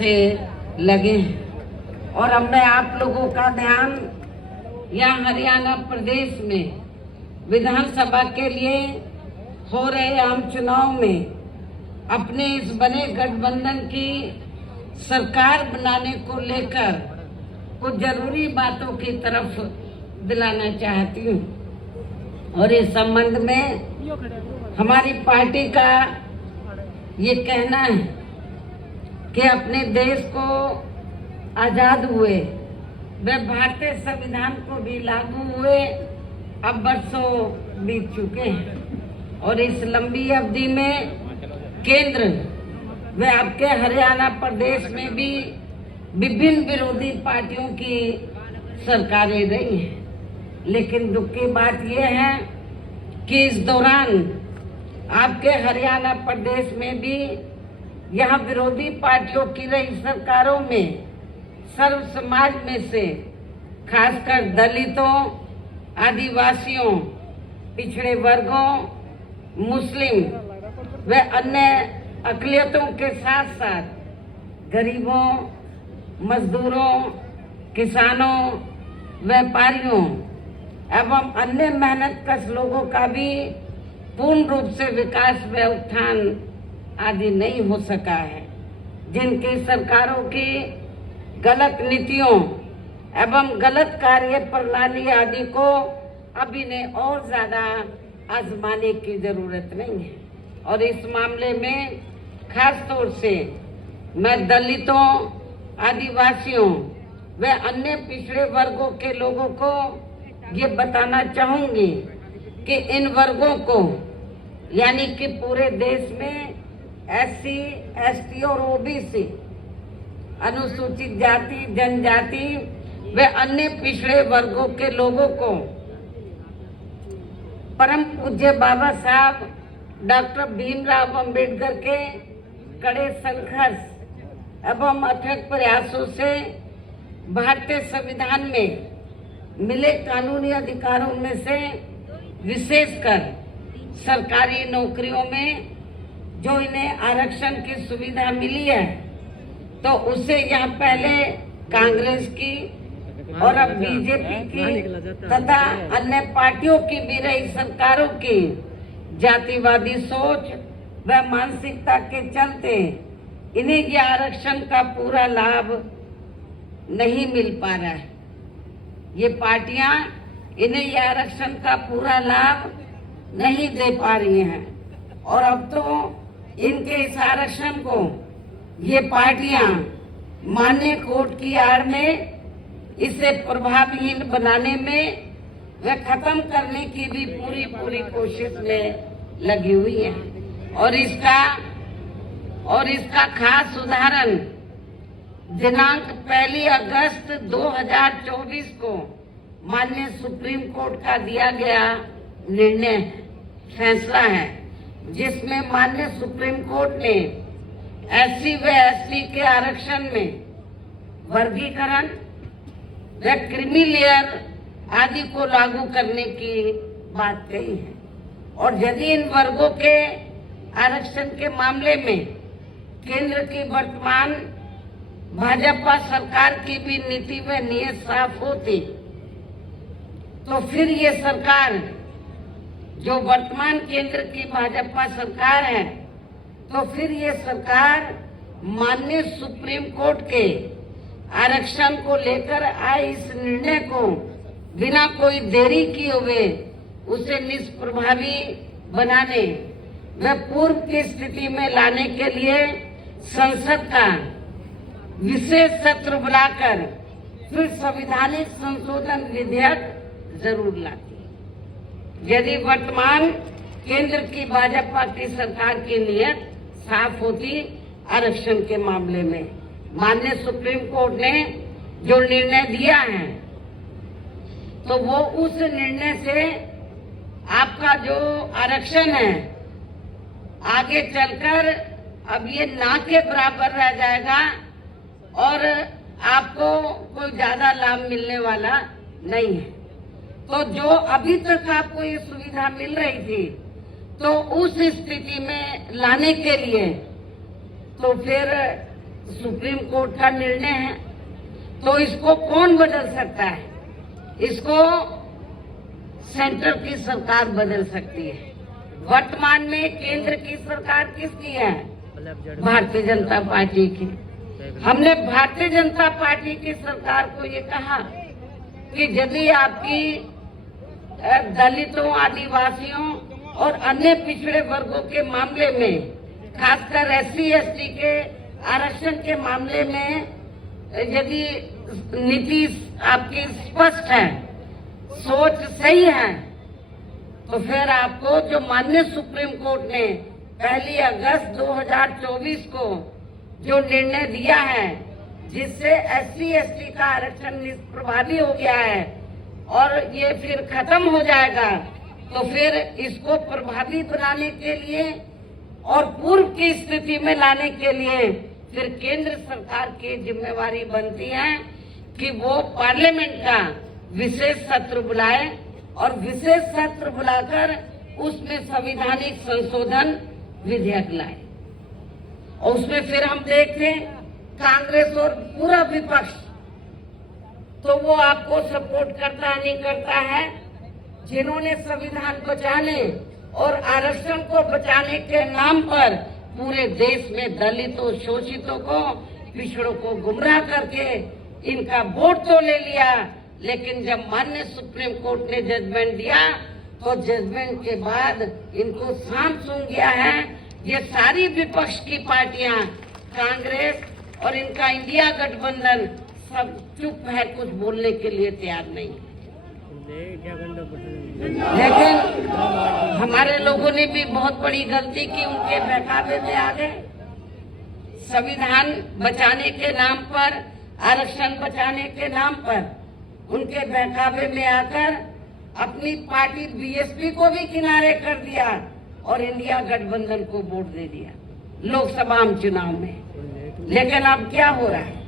से लगे हैं। और अब मैं आप लोगों का ध्यान यहाँ हरियाणा प्रदेश में विधानसभा के लिए हो रहे आम चुनाव में अपने इस बने गठबंधन की सरकार बनाने को लेकर कुछ जरूरी बातों की तरफ दिलाना चाहती हूँ। और इस संबंध में हमारी पार्टी का ये कहना है कि अपने देश को आजाद हुए व भारतीय संविधान को भी लागू हुए अब वर्षों बीत चुके हैं और इस लंबी अवधि में केंद्र व आपके हरियाणा प्रदेश में भी विभिन्न विरोधी पार्टियों की सरकारें रही हैं। लेकिन दुख की बात यह है कि इस दौरान आपके हरियाणा प्रदेश में भी यहाँ विरोधी पार्टियों की रही सरकारों में सर्व समाज में से खासकर दलितों, आदिवासियों, पिछड़े वर्गों, मुस्लिम व अन्य अक़लियतों के साथ साथ गरीबों, मजदूरों, किसानों, व्यापारियों एवं अन्य मेहनतकश लोगों का भी पूर्ण रूप से विकास व उत्थान आदि नहीं हो सका है। जिनकी सरकारों की गलत नीतियों एवं गलत कार्य प्रणाली आदि को अब इन्हें और ज्यादा आजमाने की जरूरत नहीं है। और इस मामले में खास तौर से मैं दलितों, आदिवासियों व अन्य पिछड़े वर्गों के लोगों को ये बताना चाहूंगी कि इन वर्गों को यानी कि पूरे देश में SC, ST और OBC, अनुसूचित जाति, जनजाति व अन्य पिछड़े वर्गों के लोगों को परम पूज्य बाबा साहब डॉक्टर भीमराव अंबेडकर के कड़े संघर्ष एवं अथक प्रयासों से भारतीय संविधान में मिले कानूनी अधिकारों में से विशेषकर सरकारी नौकरियों में जो इन्हें आरक्षण की सुविधा मिली है तो उसे यहाँ पहले कांग्रेस की और अब BJP की तथा अन्य पार्टियों की भी रही सरकारों की जातिवादी सोच व मानसिकता के चलते इन्हें यह आरक्षण का पूरा लाभ नहीं मिल पा रहा है। ये पार्टियां इन्हें यह आरक्षण का पूरा लाभ नहीं दे पा रही हैं और अब तो इनके इस आरक्षण को ये पार्टियां मान्य कोर्ट की आड़ में इसे प्रभावहीन बनाने में व खत्म करने की भी पूरी कोशिश में लगी हुई है। और इसका खास उदाहरण दिनांक 1 अगस्त 2024 को माननीय सुप्रीम कोर्ट का दिया गया निर्णय फैसला है, जिसमें माननीय सुप्रीम कोर्ट ने SC व ST के आरक्षण में वर्गीकरण व क्रीमी लेयर आदि को लागू करने की बात कही है। और यदि इन वर्गों के आरक्षण के मामले में केंद्र की वर्तमान भाजपा सरकार की भी नीति व नीयत साफ होती तो फिर ये सरकार जो वर्तमान केंद्र की भाजपा सरकार है तो फिर ये सरकार माननीय सुप्रीम कोर्ट के आरक्षण को लेकर आए इस निर्णय को बिना कोई देरी किए हुए उसे निष्प्रभावी बनाने व पूर्व की स्थिति में लाने के लिए संसद का विशेष सत्र बुलाकर फिर संवैधानिक संशोधन विधेयक जरूर लाती। यदि वर्तमान केंद्र की भाजपा की सरकार की नीयत साफ होती आरक्षण के मामले में, माननीय सुप्रीम कोर्ट ने जो निर्णय दिया है तो वो उस निर्णय से आपका जो आरक्षण है आगे चलकर अब ये ना के बराबर रह जाएगा और आपको कोई ज्यादा लाभ मिलने वाला नहीं है। तो जो अभी तक आपको ये सुविधा मिल रही थी तो उस स्थिति में लाने के लिए तो फिर सुप्रीम कोर्ट का निर्णय है, तो इसको कौन बदल सकता है? इसको सेंटर की सरकार बदल सकती है। वर्तमान में केंद्र की सरकार किसकी है? भारतीय जनता पार्टी की। हमने भारतीय जनता पार्टी की सरकार को ये कहा कि यदि आपकी दलितों, आदिवासियों और अन्य पिछड़े वर्गों के मामले में, खासकर SC ST के आरक्षण के मामले में यदि नीति आपकी स्पष्ट है, सोच सही है, तो फिर आपको जो माननीय सुप्रीम कोर्ट ने 1 अगस्त 2024 को जो निर्णय दिया है, जिससे SC ST का आरक्षण निष्प्रभावी हो गया है और ये फिर खत्म हो जाएगा, तो फिर इसको प्रभावी बनाने के लिए और पूर्व की स्थिति में लाने के लिए फिर केंद्र सरकार की जिम्मेवारी बनती है कि वो पार्लियामेंट का विशेष सत्र बुलाए और विशेष सत्र बुलाकर उसमें संवैधानिक संशोधन विधेयक लाए। और उसमें फिर हम देखें कांग्रेस और पूरा विपक्ष, तो वो आपको सपोर्ट करता है नहीं करता है? जिन्होंने संविधान बचाने और आरक्षण को बचाने के नाम पर पूरे देश में दलितों, शोषितों को, पिछड़ों को गुमराह करके इनका वोट तो ले लिया, लेकिन जब माननीय सुप्रीम कोर्ट ने जजमेंट दिया तो जजमेंट के बाद इनको शांत सूंघ गया है। ये सारी विपक्ष की पार्टियां, कांग्रेस और इनका इंडिया गठबंधन सब चुप है, कुछ बोलने के लिए तैयार नहीं। लेकिन हमारे लोगों ने भी बहुत बड़ी गलती की, उनके बहकावे में आ गए। संविधान बचाने के नाम पर, आरक्षण बचाने के नाम पर उनके बहकावे में आकर अपनी पार्टी BSP को भी किनारे कर दिया और इंडिया गठबंधन को वोट दे दिया लोकसभा चुनाव में। लेकिन अब क्या हो रहा है?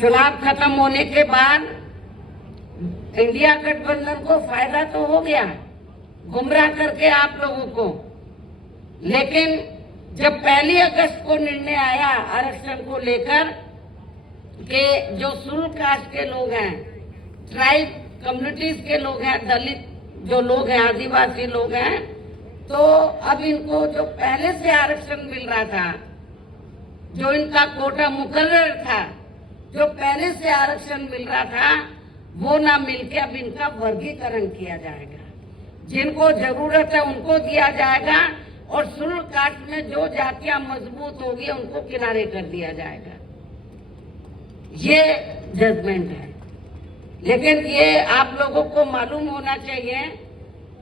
चुनाव खत्म होने के बाद इंडिया गठबंधन को फायदा तो हो गया, गुमराह करके आप लोगों को। लेकिन जब 1 अगस्त को निर्णय आया आरक्षण को लेकर कि जो शेड्यूल कास्ट के लोग हैं, ट्राइब कम्युनिटीज के लोग हैं, दलित जो लोग हैं, आदिवासी लोग हैं, तो अब इनको जो पहले से आरक्षण मिल रहा था, जो इनका कोटा मुकर्रर था, जो पहले से आरक्षण मिल रहा था, वो ना मिलके अब इनका वर्गीकरण किया जाएगा। जिनको जरूरत है उनको दिया जाएगा और शेड्यूल कास्ट में जो जातियां मजबूत होगी उनको किनारे कर दिया जाएगा। ये जजमेंट है। लेकिन ये आप लोगों को मालूम होना चाहिए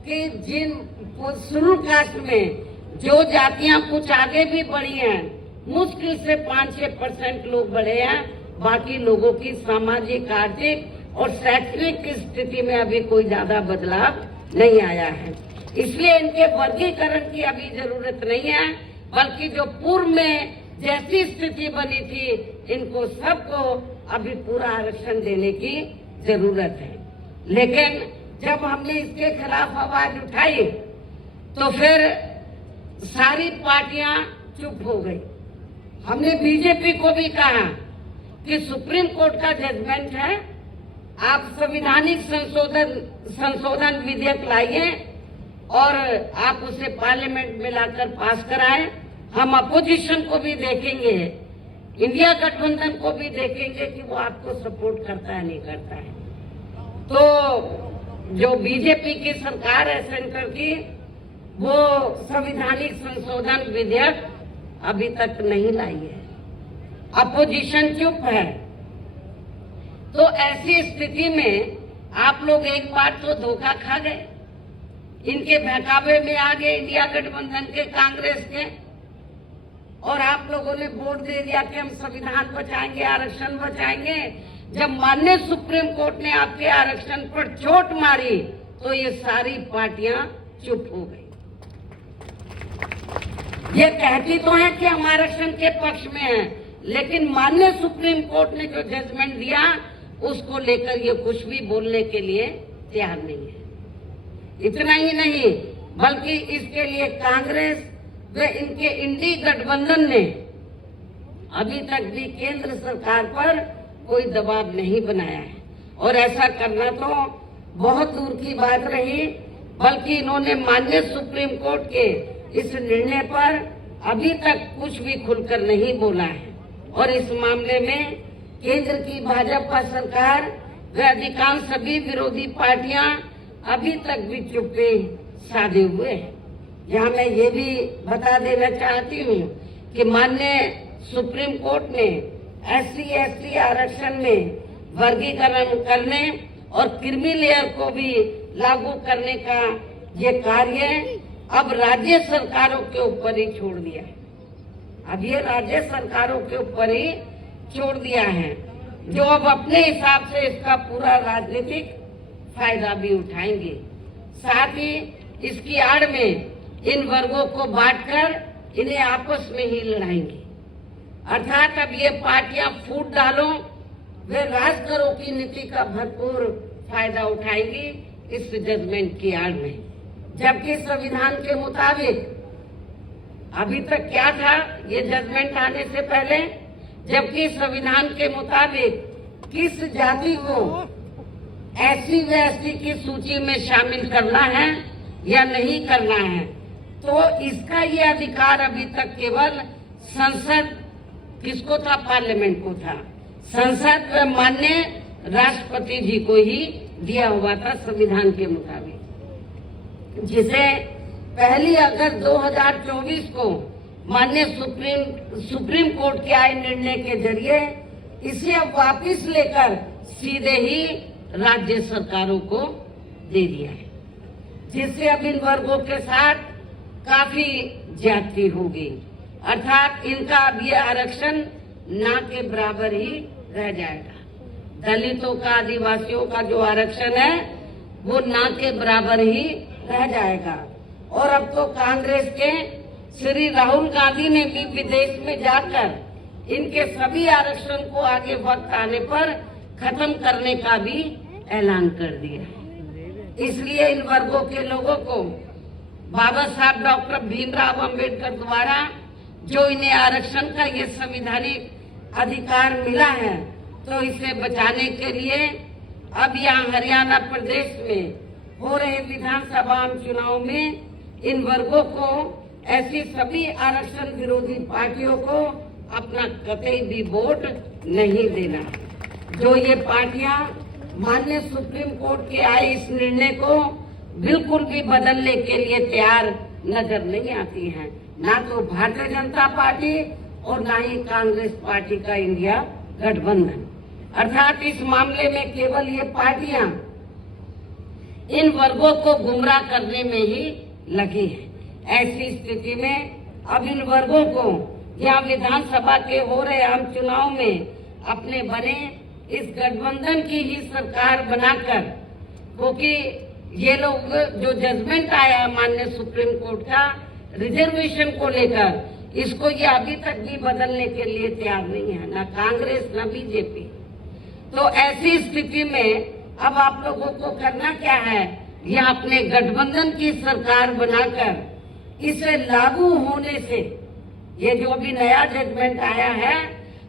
कि जिन शेड्यूल कास्ट में जो जातियां कुछ आगे भी बढ़ी हैं, मुश्किल से 5-6% लोग बढ़े हैं, बाकी लोगों की सामाजिक, आर्थिक और शैक्षणिक स्थिति में अभी कोई ज्यादा बदलाव नहीं आया है। इसलिए इनके वर्गीकरण की अभी जरूरत नहीं है, बल्कि जो पूर्व में जैसी स्थिति बनी थी, इनको सबको अभी पूरा आरक्षण देने की जरूरत है। लेकिन जब हमने इसके खिलाफ आवाज उठाई तो फिर सारी पार्टियां चुप हो गई। हमने बीजेपी को भी कहा कि सुप्रीम कोर्ट का जजमेंट है, आप संवैधानिक संशोधन विधेयक लाइए और आप उसे पार्लियामेंट में लाकर पास कराएं। हम अपोजिशन को भी देखेंगे, इंडिया गठबंधन को भी देखेंगे कि वो आपको सपोर्ट करता है नहीं करता है। तो जो बीजेपी की सरकार है सेंटर की, वो संवैधानिक संशोधन विधेयक अभी तक नहीं लाई है, अपोजिशन चुप है। तो ऐसी स्थिति में आप लोग एक बार तो धोखा खा गए, इनके बहकावे में आ गए इंडिया गठबंधन के, कांग्रेस के, और आप लोगों ने वोट दे दिया कि हम संविधान बचाएंगे, आरक्षण बचाएंगे। जब माननीय सुप्रीम कोर्ट ने आपके आरक्षण पर चोट मारी तो ये सारी पार्टियां चुप हो गई। ये कहती तो है कि हम आरक्षण के पक्ष में हैं, लेकिन माननीय सुप्रीम कोर्ट ने जो जजमेंट दिया उसको लेकर ये कुछ भी बोलने के लिए तैयार नहीं है। इतना ही नहीं, बल्कि इसके लिए कांग्रेस व इनके इंडी गठबंधन ने अभी तक भी केंद्र सरकार पर कोई दबाव नहीं बनाया है और ऐसा करना तो बहुत दूर की बात रही, बल्कि इन्होंने माननीय सुप्रीम कोर्ट के इस निर्णय पर अभी तक कुछ भी खुलकर नहीं बोला है और इस मामले में केंद्र की भाजपा सरकार व अधिकांश सभी विरोधी पार्टियां अभी तक भी चुप्पी साधे हुए हैं। यहाँ मैं ये भी बता देना चाहती हूँ कि माननीय सुप्रीम कोर्ट ने SC/ST आरक्षण में वर्गीकरण करने और क्रीमी लेयर को भी लागू करने का ये कार्य अब राज्य सरकारों के ऊपर ही छोड़ दिया है। अब ये राज्य सरकारों के ऊपर ही छोड़ दिया है, जो अब अपने हिसाब से इसका पूरा राजनीतिक फायदा भी उठाएंगे। साथ ही इसकी आड़ में इन वर्गों को बांटकर इन्हें आपस में ही लड़ाएंगे। अर्थात अब ये पार्टियां फूट डालो वे राज करो की नीति का भरपूर फायदा उठाएगी इस जजमेंट की आड़ में। जबकि संविधान के मुताबिक अभी तक क्या था ये जजमेंट आने से पहले, जबकि संविधान के मुताबिक किस जाति को SC व ST की सूची में शामिल करना है या नहीं करना है, तो इसका ये अधिकार अभी तक केवल संसद किसको था, पार्लियामेंट को था। संसद व माननीय राष्ट्रपति जी को ही दिया हुआ था संविधान के मुताबिक, जिसे 1 अगस्त 2024 को माननीय सुप्रीम कोर्ट के आए निर्णय के जरिए इसे अब वापस लेकर सीधे ही राज्य सरकारों को दे दिया है, जिससे अब इन वर्गों के साथ काफी ज्यादती होगी। अर्थात इनका अब ये आरक्षण ना के बराबर ही रह जाएगा। दलितों का, आदिवासियों का जो आरक्षण है वो ना के बराबर ही रह जाएगा। और अब तो कांग्रेस के श्री राहुल गांधी ने भी विदेश में जाकर इनके सभी आरक्षण को आगे वक्त आने पर खत्म करने का भी ऐलान कर दिया है। इसलिए इन वर्गों के लोगों को बाबा साहब डॉक्टर भीमराव अंबेडकर द्वारा जो इन्हें आरक्षण का ये संवैधानिक अधिकार मिला है, तो इसे बचाने के लिए अब यहाँ हरियाणा प्रदेश में हो रहे विधानसभा चुनाव में इन वर्गों को, ऐसी सभी आरक्षण विरोधी पार्टियों को अपना कतई भी वोट नहीं देना। जो ये पार्टियां माननीय सुप्रीम कोर्ट के आए इस निर्णय को बिल्कुल भी बदलने के लिए तैयार नजर नहीं आती हैं, ना तो भारतीय जनता पार्टी और ना ही कांग्रेस पार्टी का इंडिया गठबंधन। अर्थात इस मामले में केवल ये पार्टियां इन वर्गों को गुमराह करने में ही लगी है। ऐसी स्थिति में अब इन वर्गों को यहाँ विधानसभा के हो रहे आम चुनाव में अपने बने इस गठबंधन की ही सरकार बनाकर, क्योंकि ये लोग जो जजमेंट आया माननीय सुप्रीम कोर्ट का रिजर्वेशन को लेकर, इसको ये अभी तक भी बदलने के लिए तैयार नहीं है, ना कांग्रेस ना बीजेपी। तो ऐसी स्थिति में अब आप लोगों को करना क्या है, ये अपने गठबंधन की सरकार बनाकर इसे लागू होने से, ये जो भी नया जजमेंट आया है,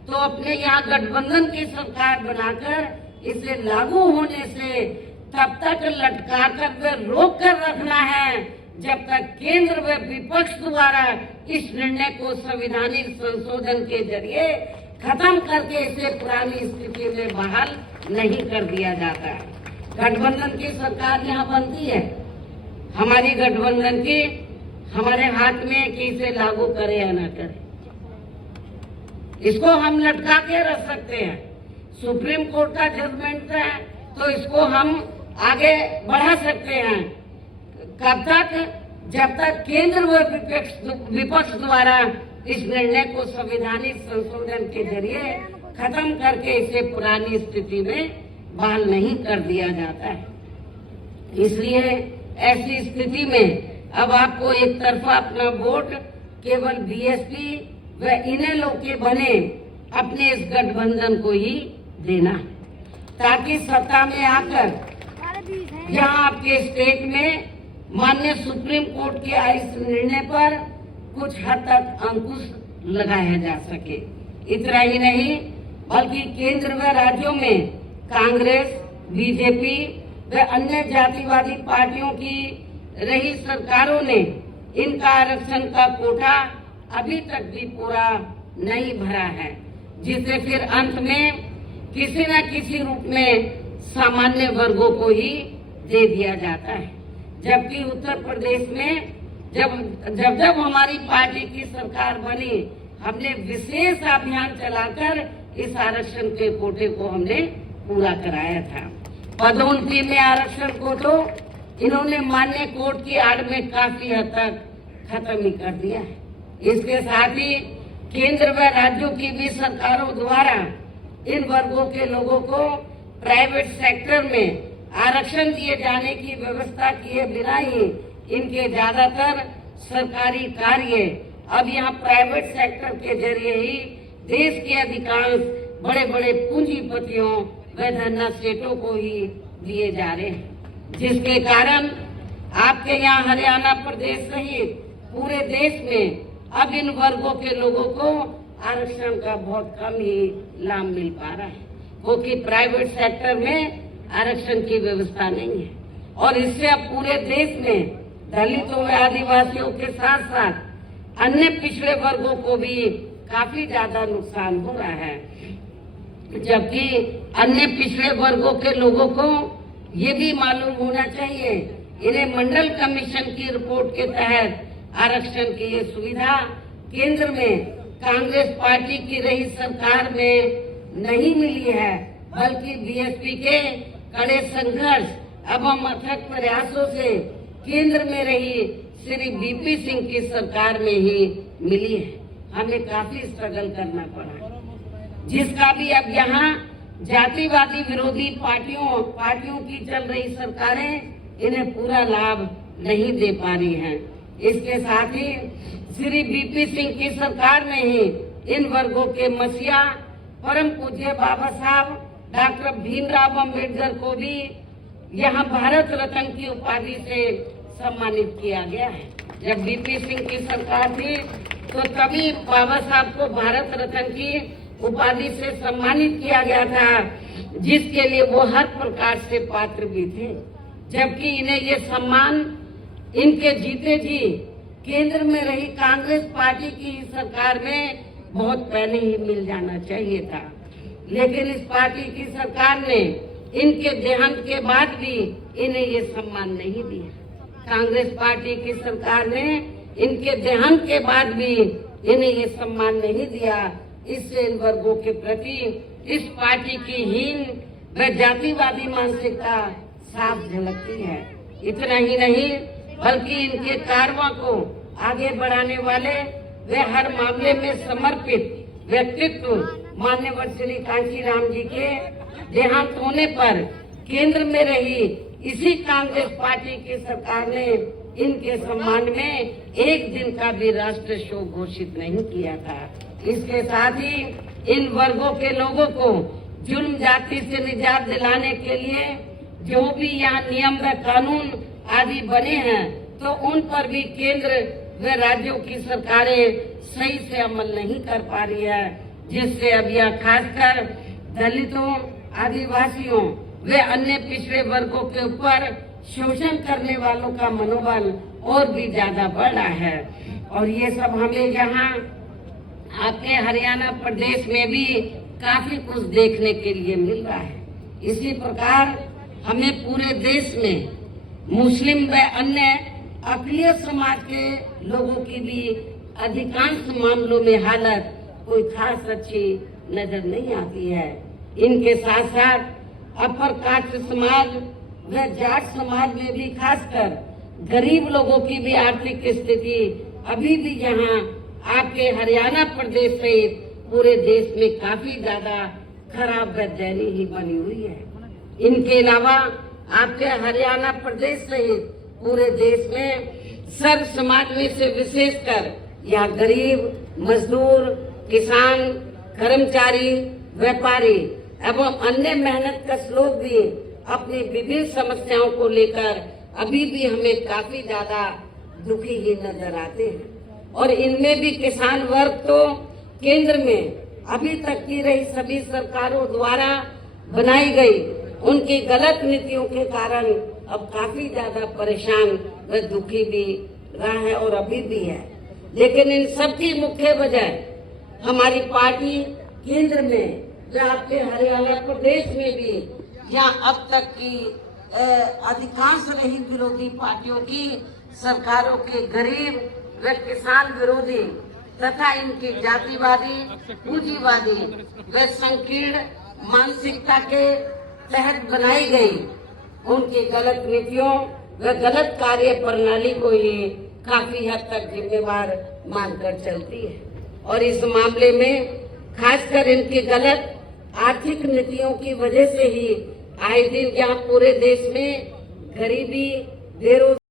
तो अपने यहाँ गठबंधन की सरकार बनाकर इसे लागू होने से तब तक लटका कर व रोक कर रखना है जब तक केंद्र व विपक्ष द्वारा इस निर्णय को संवैधानिक संशोधन के जरिए खत्म करके इसे पुरानी स्थिति में बहाल नहीं कर दिया जाता है। गठबंधन की सरकार यहाँ बनती है, हमारी गठबंधन की हमारे हाथ में है कि इसे लागू करे या न करे। इसको हम लटका के रख सकते हैं, सुप्रीम कोर्ट का जजमेंट है तो इसको हम आगे बढ़ा सकते हैं। कब तक? जब तक केंद्र व विपक्ष द्वारा इस निर्णय को संवैधानिक संशोधन के जरिए खत्म करके इसे पुरानी स्थिति में बहाल नहीं कर दिया जाता है। इसलिए ऐसी स्थिति में अब आपको एक तरफा अपना वोट केवल बीएसपी व इनेलो के बने अपने इस गठबंधन को ही देना, ताकि सत्ता में आकर यहाँ आपके स्टेट में माननीय सुप्रीम कोर्ट के इस निर्णय पर कुछ हद तक अंकुश लगाया जा सके। इतना ही नहीं बल्कि केंद्र व राज्यों में कांग्रेस, बीजेपी व अन्य जातिवादी पार्टियों की रही सरकारों ने इनका आरक्षण का कोटा अभी तक भी पूरा नहीं भरा है, जिसे फिर अंत में किसी न किसी रूप में सामान्य वर्गों को ही दे दिया जाता है। जबकि उत्तर प्रदेश में जब हमारी पार्टी की सरकार बनी, हमने विशेष अभियान चलाकर इस आरक्षण के कोटे को हमने पूरा कराया था। पदोन्नति में आरक्षण को तो इन्होंने मान्य कोर्ट की आड़ में काफी हद तक खत्म ही कर दिया है। इसके साथ ही केंद्र व राज्यों की भी सरकारों द्वारा इन वर्गों के लोगों को प्राइवेट सेक्टर में आरक्षण दिए जाने की व्यवस्था किए बिना ही इनके ज्यादातर सरकारी कार्य अब यहाँ प्राइवेट सेक्टर के जरिए ही देश के अधिकांश बड़े बड़े पूंजीपतियों व धन्ना सेठों को ही दिए जा रहे हैं, जिसके कारण आपके यहाँ हरियाणा प्रदेश सहित पूरे देश में अब इन वर्गों के लोगों को आरक्षण का बहुत कम ही लाभ मिल पा रहा है, क्योंकि प्राइवेट सेक्टर में आरक्षण की व्यवस्था नहीं है। और इससे अब पूरे देश में दलितों व आदिवासियों के साथ साथ अन्य पिछड़े वर्गों को भी काफी ज्यादा नुकसान हो रहा है। जबकि अन्य पिछड़े वर्गों के लोगों को ये भी मालूम होना चाहिए, इन्हें मंडल कमीशन की रिपोर्ट के तहत आरक्षण की ये सुविधा केंद्र में कांग्रेस पार्टी की रही सरकार में नहीं मिली है, बल्कि बीएसपी के कड़े संघर्ष एवं अथक प्रयासों से केंद्र में रही श्री बीपी सिंह की सरकार में ही मिली है। हमें काफी स्ट्रगल करना पड़ा, जिसका भी अब यहाँ जातिवादी विरोधी पार्टियों की चल रही सरकारें इन्हें पूरा लाभ नहीं दे पा रही हैं। इसके साथ ही श्री बीपी सिंह की सरकार ने ही इन वर्गों के मसीहा परम पूज्य बाबा साहब डॉक्टर भीमराव अम्बेडकर को भी यहाँ भारत रत्न की उपाधि से सम्मानित किया गया है। जब बीपी सिंह की सरकार थी तो तभी बाबा साहब को भारत रत्न की उपाधि से सम्मानित किया गया था, जिसके लिए वो हर प्रकार से पात्र भी थे। जबकि इन्हें ये सम्मान इनके जीते जी केंद्र में रही कांग्रेस पार्टी की सरकार में बहुत पहले ही मिल जाना चाहिए था, लेकिन इस पार्टी की सरकार ने इनके देहांत के बाद भी इन्हें ये सम्मान नहीं दिया। कांग्रेस पार्टी की सरकार ने इनके देहांत के बाद भी इन्हें ये सम्मान नहीं दिया। इससे इन वर्गों के प्रति इस पार्टी की हीन व जातिवादी मानसिकता साफ झलकती है। इतना ही नहीं बल्कि इनके कारवां को आगे बढ़ाने वाले वे हर मामले में समर्पित व्यक्तित्व मान्यवर श्री कांशीराम जी के देहांत होने पर केंद्र में रही इसी कांग्रेस पार्टी की सरकार ने इनके सम्मान में एक दिन का भी राष्ट्रीय शोक घोषित नहीं किया था। इसके साथ ही इन वर्गों के लोगों को जुर्म जाति से निजात दिलाने के लिए जो भी यहाँ नियम व कानून आदि बने हैं, तो उन पर भी केंद्र व राज्यों की सरकारें सही से अमल नहीं कर पा रही है, जिससे अब यह खासकर दलितों, आदिवासियों व अन्य पिछड़े वर्गों के ऊपर शोषण करने वालों का मनोबल और भी ज्यादा बढ़ रहा है। और ये सब हमें यहाँ आपके हरियाणा प्रदेश में भी काफी कुछ देखने के लिए मिल रहा है। इसी प्रकार हमें पूरे देश में मुस्लिम व अन्य अकलियत समाज के लोगों की भी अधिकांश मामलों में हालत कोई खास अच्छी नजर नहीं आती है। इनके साथ साथ अपर कास्ट समाज व जाट समाज में भी खासकर गरीब लोगों की भी आर्थिक स्थिति अभी भी यहाँ आपके हरियाणा प्रदेश सहित पूरे देश में काफी ज्यादा खराब व दयनीय ही बनी हुई है। इनके अलावा आपके हरियाणा प्रदेश सहित पूरे देश में सर्व समाज में से विशेषकर यहाँ गरीब, मजदूर, किसान, कर्मचारी, व्यापारी एवं अन्य मेहनतकश लोग भी अपनी विभिन्न समस्याओं को लेकर अभी भी हमें काफी ज्यादा दुखी ही नजर आते हैं। और इनमें भी किसान वर्ग तो केंद्र में अभी तक की रही सभी सरकारों द्वारा बनाई गई उनकी गलत नीतियों के कारण अब काफी ज्यादा परेशान व दुखी भी रहा है और अभी भी है। लेकिन इन सब की मुख्य वजह हमारी पार्टी केंद्र में या आपके हरियाणा प्रदेश में भी या अब तक की अधिकांश रही विरोधी पार्टियों की सरकारों के गरीब व किसान विरोधी तथा इनकी जातिवादी पूंजीवादी व संकीर्ण मानसिकता के तहत बनाई गई उनकी गलत नीतियों व गलत कार्य प्रणाली को ये काफी हद तक जिम्मेवार मानकर चलती है। और इस मामले में खासकर इनकी गलत आर्थिक नीतियों की वजह से ही आए दिन यहाँ पूरे देश में गरीबी, बेरोजगारी